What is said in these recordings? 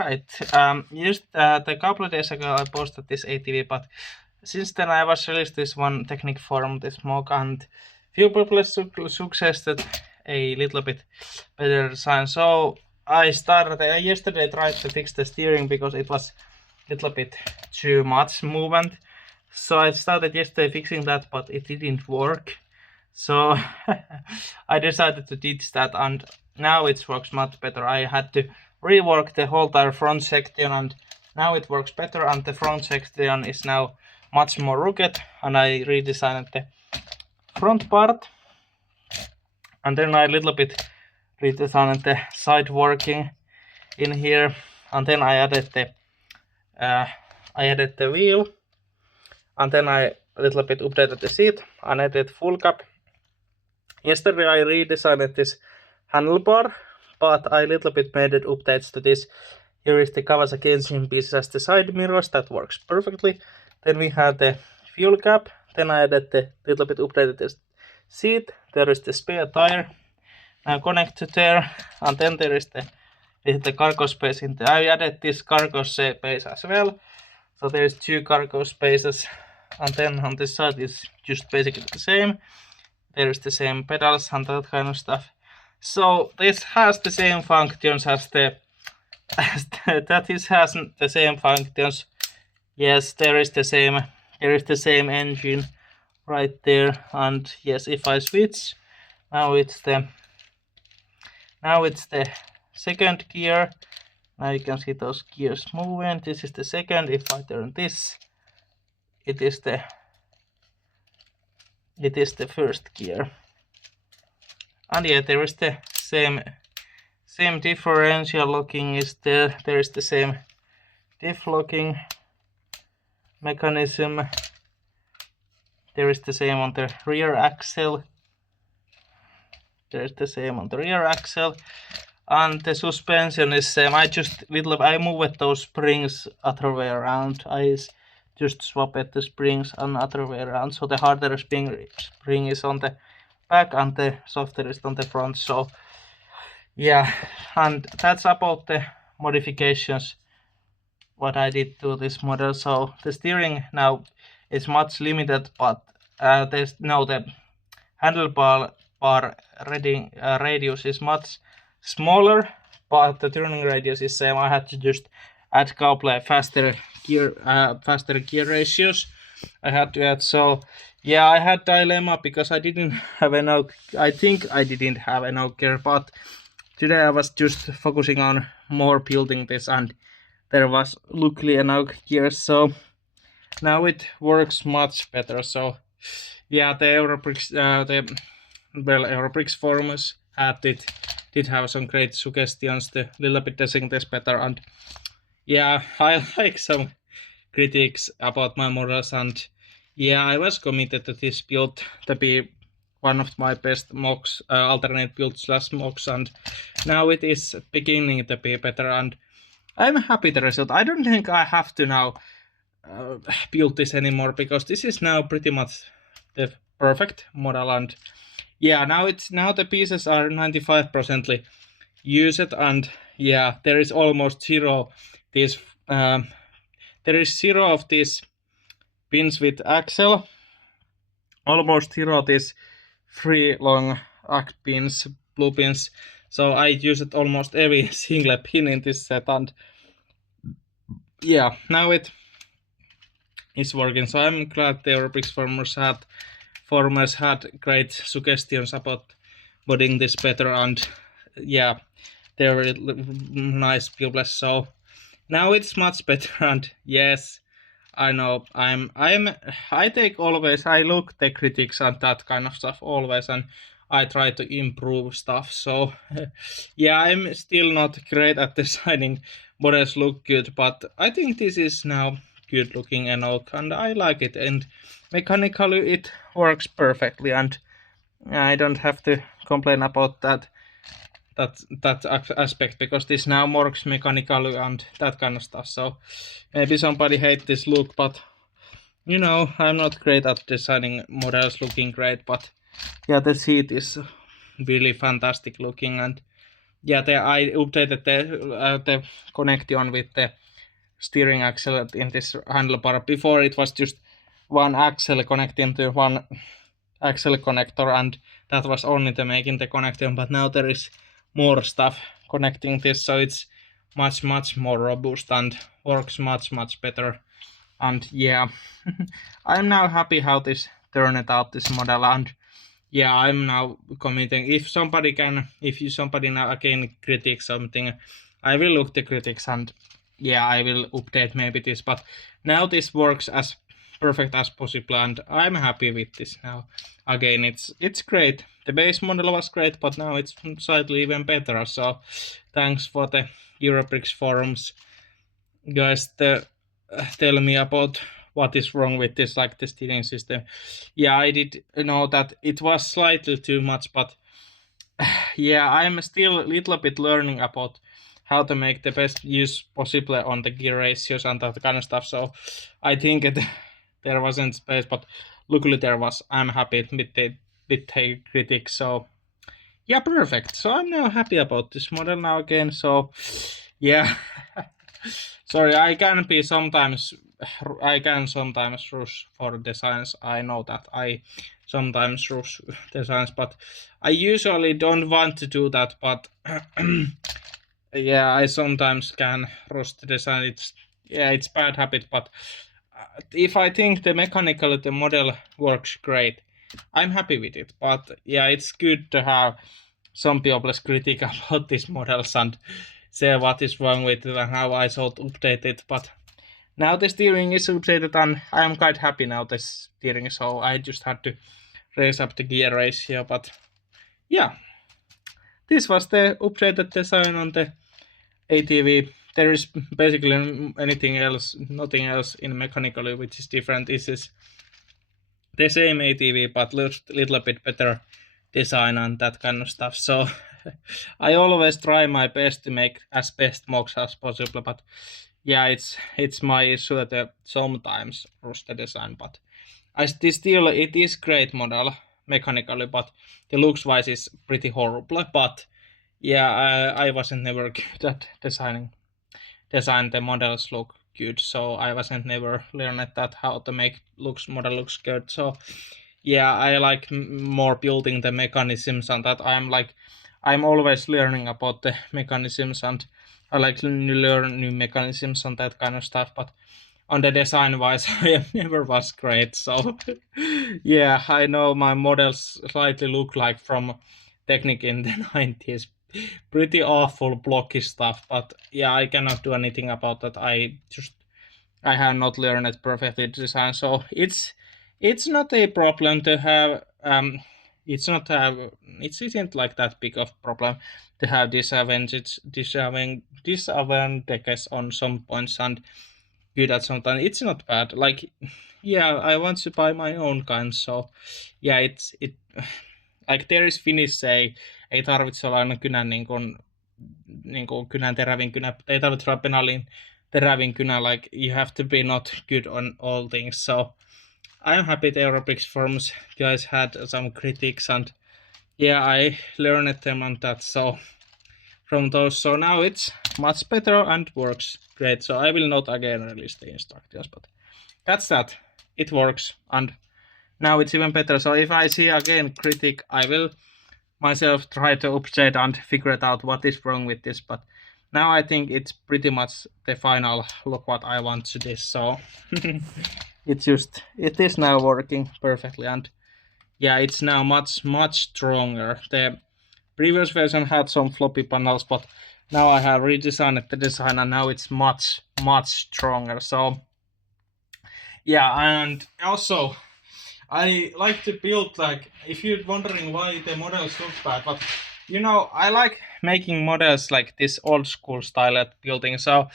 Right. Just a couple of days ago I posted this ATV, but since then I was released this one technique forum, this mock, and few people suggested a little bit better design. So I started yesterday tried to fix the steering because it was a little bit too much movement. So I started yesterday fixing that, but it didn't work. So I decided to ditch that, and now it works much better. I had to rework the whole entire front section, and now it works better, and the front section is now much more rugged, and I redesigned the front part, and then I a little bit redesigned the side working in here, and then I added the wheel, and then I a little bit updated the seat and added full cap. Yesterday I redesigned this handlebar, but I a little bit made updates to this. Here is the Kawasaki engine piece as the side mirrors, that works perfectly. Then we have the fuel cap, then I added the little bit updated the seat. There is the spare tire now connected there, and then there is the cargo space in there. I added this cargo space as well, so there is 2 cargo spaces, and then on this side is just basically the same. There is the same pedals and that kind of stuff. So this has the same functions as has the same functions. Yes, there is the same engine right there, and yes, if I switch, now it's the second gear. Now you can see those gears moving. This is the second. If I turn this, it is the first gear. And yeah, there is the same differential locking is there. There is the same diff locking mechanism. There is the same on the rear axle. There is the same on the rear axle. And the suspension is same. I moved those springs other way around. I just swapped the springs and other way around. So the harder spring is on the back and the softer is on the front. So yeah, and that's about the modifications what I did to this model. So the steering now is much limited, but the handlebar radius is much smaller, but the turning radius is same. I had to just add couple of faster gear ratios. I had to add. So yeah, I had dilemma because I didn't have enough. I think I didn't have enough gear, but today I was just focusing on more building this, and there was luckily enough gears, so now it works much better. So yeah, the Eurobricks forums did have some great suggestions to little bit design this better, and yeah, I like some critics about my models, and yeah, I was committed to this build to be one of my best mocks, alternate build / mocks, and now it is beginning to be better, and I'm happy the result. I don't think I have to now build this anymore, because this is now pretty much the perfect model, and yeah, now the pieces are 95% used, and yeah, there is almost zero of these pins with axle, almost zero these 3 long act pins, blue pins. So I used almost every single pin in this set, and yeah, now it is working. So I'm glad the Eurobricks formers had great suggestions about modding this better, and yeah, they're nice builders. So now it's much better, and yes, I know I look the critics and that kind of stuff always, and I try to improve stuff. So yeah, I'm still not great at designing models look good, but I think this is now good looking enough, and I like it, and mechanically it works perfectly, and I don't have to complain about that aspect, because this now works mechanically and that kind of stuff. So maybe somebody hates this look, but you know, I'm not great at designing models looking great, but yeah, the seat is really fantastic looking, and yeah, I updated the connection with the steering axle in this handlebar. Before it was just one axle connecting to one axle connector, and that was only the making the connection, but now there is more stuff connecting this, so it's much more robust and works much better. And yeah, I'm now happy how this turned out, this model. And yeah, I'm now committing. If somebody now again critique something, I will look the critics, and yeah, I will update maybe this. But now this works as perfect as possible, and I'm happy with this now. Again, it's great. The base model was great, but now it's slightly even better. So thanks for the Eurobricks forums guys tell me about what is wrong with this, like the steering system. Yeah, I did know that it was slightly too much, but yeah, I'm still a little bit learning about how to make the best use possible on the gear ratios and that kind of stuff. So I think there wasn't space, but luckily there was. I'm happy with the critics. So yeah, perfect. So I'm now happy about this model now again. So yeah. Sorry, I can sometimes rush for designs. I know that I sometimes rush designs, but I usually don't want to do that. But yeah, I sometimes can rush the design. It's bad habit, but if I think the model works great, I'm happy with it. But yeah, it's good to have some people's critique about these models and say what is wrong with it and how I should update it. But now the steering is updated and I'm quite happy now the steering, so I just had to raise up the gear ratio. But yeah, this was the updated design on the ATV. There is basically nothing else in mechanically which is different. This is the same ATV but little bit better design and that kind of stuff. So I always try my best to make as best mocks as possible, but yeah, it's my issue that sometimes rush the design. But it is great model mechanically, but the looks wise is pretty horrible. But yeah, I wasn't never good at design the models look good, so I wasn't never learned that how to make model looks good. So yeah, I like more building the mechanisms, and that I'm always learning about the mechanisms, and I like to learn new mechanisms and that kind of stuff. But on the design wise, I never was great. So yeah, I know my models slightly look like from Technic in the 90s. Pretty awful blocky stuff, but yeah, I cannot do anything about that. I have not learned it perfectly design, so it's not a problem to have it isn't like that big of problem to have disadvantages on some points and good at some time. It's not bad. Like yeah, I want to buy my own kind, so yeah, it like there is Finnish say, ei tarvitse olla aina kynän kynän terävin kynä, ei tarvitse olla penaalin terävin kynä, like you have to be not good on all things. So I'm happy the Eurobricks forums guys had some critiques, and yeah, I learned them on that. So from those, so now it's much better and works great. So I will not again release the instructions, but that's that. It works, and now it's even better. So if I see again critique, I will myself try to update and figure it out what is wrong with this. But now I think it's pretty much the final look what I want to this. So it is now working perfectly, and yeah, it's now much stronger. The previous version had some floppy panels, but now I have redesigned the design and now it's much stronger. So yeah, and also I like to build, like, if you're wondering why the models look bad, but you know, I like making models like this old school style at building. So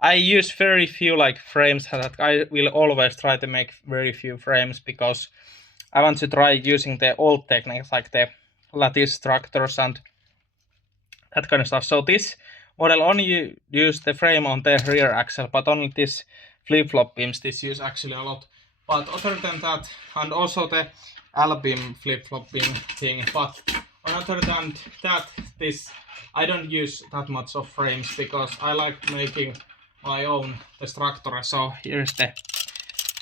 I use very few like frames that I will always try to make very few frames, because I want to try using the old techniques like the lattice structures and that kind of stuff. So this model only use the frame on the rear axle, but only this flip-flop beams this use actually a lot. But other than that, and also the L-beam flip-flop beam thing, but other than that, this I don't use that much of frames because I like making my own structure. So here's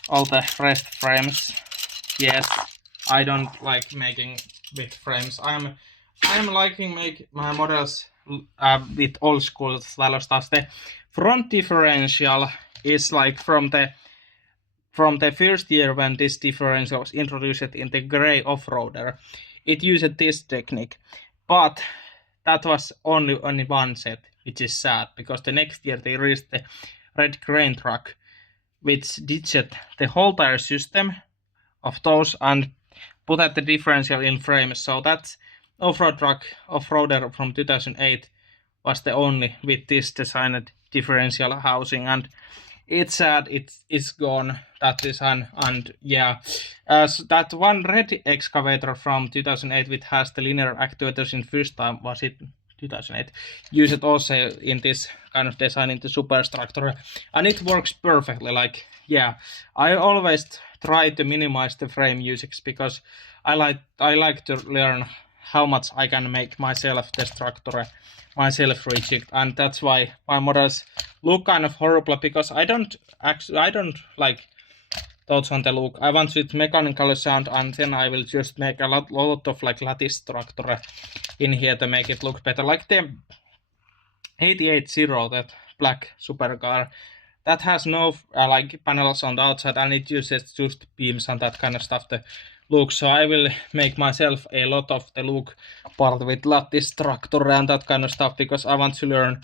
all the rest frames. Yes, I don't like making with frames. I'm liking make my models with old school style stuff. The front differential is like from the first year when this differential was introduced in the gray off-roader. It used this technique, but that was only one set, which is sad because the next year they released the red grain truck, which ditched the whole tire system of those and put at the differential in frames. So that off-road truck, off-roader from 2008 was the only with this designed differential housing, and it's sad it's gone, that design. And yeah, as that one red excavator from 2008 which has the linear actuators in first time, was it 2008, use it also in this kind of design in the superstructure, and it works perfectly. Like, yeah, I always try to minimize the frame usage because I like to learn how much I can make myself the structure, myself rigid, and that's why my models look kind of horrible, because I don't like thoughts on the look. I want it mechanical sound, and then I will just make a lot of like lattice structure in here to make it look better. Like the 880, that black supercar, that has no like panels on the outside, and it uses just beams and that kind of stuff to look. So I will make myself a lot of the look part with lattice structure and that kind of stuff, because I want to learn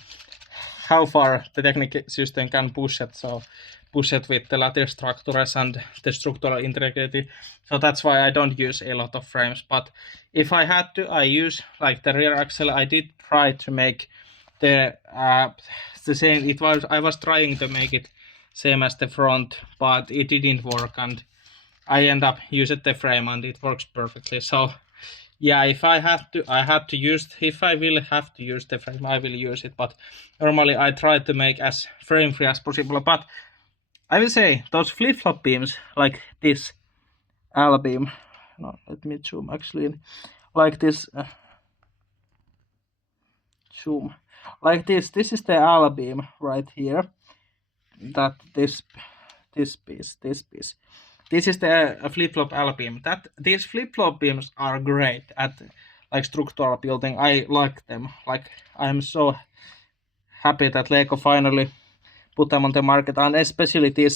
how far the technical system can push it. So push it with the lattice structures and the structural integrity. So that's why I don't use a lot of frames. But if I had to, I use like the rear axle. I did try to make the same. I was trying to make it same as the front, but it didn't work, and I end up using the frame and it works perfectly. So yeah, if I have to, if I will have to use the frame, I will use it. But normally I try to make as frame free as possible. But I will say those flip-flop beams, like this L beam, no, let me zoom actually in, like this, zoom, like this is the L beam right here, that this piece, this is the flip-flop L beam. These flip-flop beams are great at like structural building. I like them. Like, I'm so happy that Lego finally put them on the market, and especially the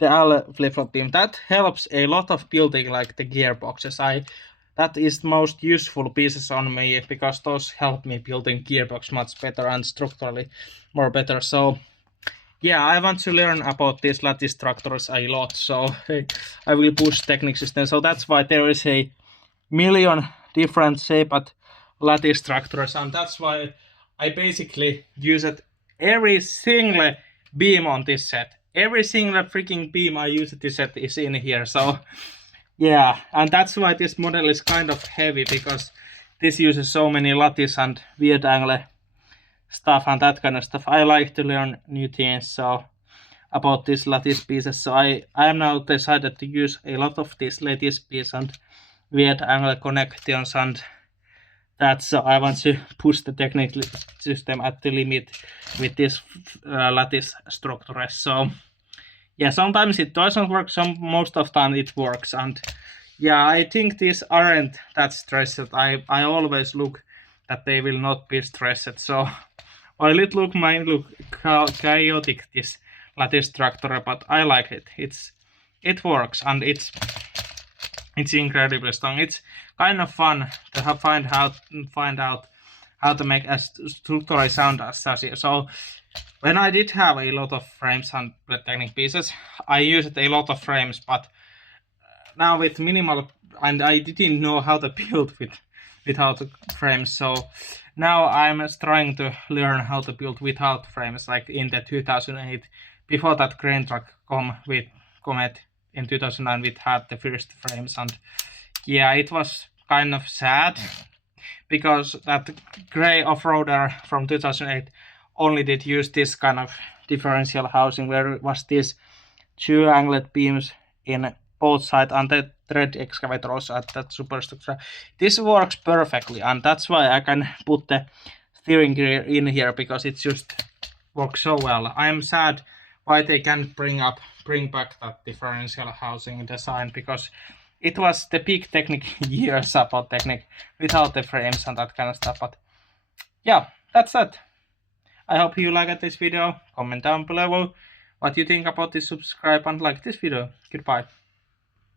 L flip-flop beam, that helps a lot of building like the gearboxes. That is the most useful pieces on me, because those help me building gearbox much better and structurally more better. So yeah, I want to learn about these lattice structures a lot, so I will push technical system. So that's why there is a million different shaped lattice structures, and that's why I basically use it every single beam on this set. Every single freaking beam I use this set is in here. So yeah, and that's why this model is kind of heavy, because this uses so many lattice and weird angle stuff and that kind of stuff. I like to learn new things so about these lattice pieces. So I am now decided to use a lot of these lattice pieces and weird angle connections and that. So I want to push the technical system at the limit with this lattice structure. So yeah, sometimes it doesn't work, most of the time it works. And yeah, I think these aren't that stressed. I always look that they will not be stressed. So while it might look chaotic, this lattice structure, but I like it. It works, and it's incredibly strong. It's kind of fun to find out how to make a structural sound as such. So when I did have a lot of frames and Technic pieces, I used a lot of frames, but now with minimal, and I didn't know how to build without frames. So now I'm trying to learn how to build without frames, like in the 2008. Before that, Grain Truck come with Comet in 2009, we had the first frames, and yeah, it was kind of sad because that gray off-roader from 2008 only did use this kind of differential housing, where it was these two angled beams in both sides, and the thread excavator also at that superstructure. This works perfectly, and that's why I can put the steering gear in here, because it just works so well. I'm sad why they can't bring back that differential housing design, because it was the big Technic years about Technic without the frames and that kind of stuff. But yeah, that's it. I hope you liked this video. Comment down below what you think about this, subscribe and like this video. Goodbye.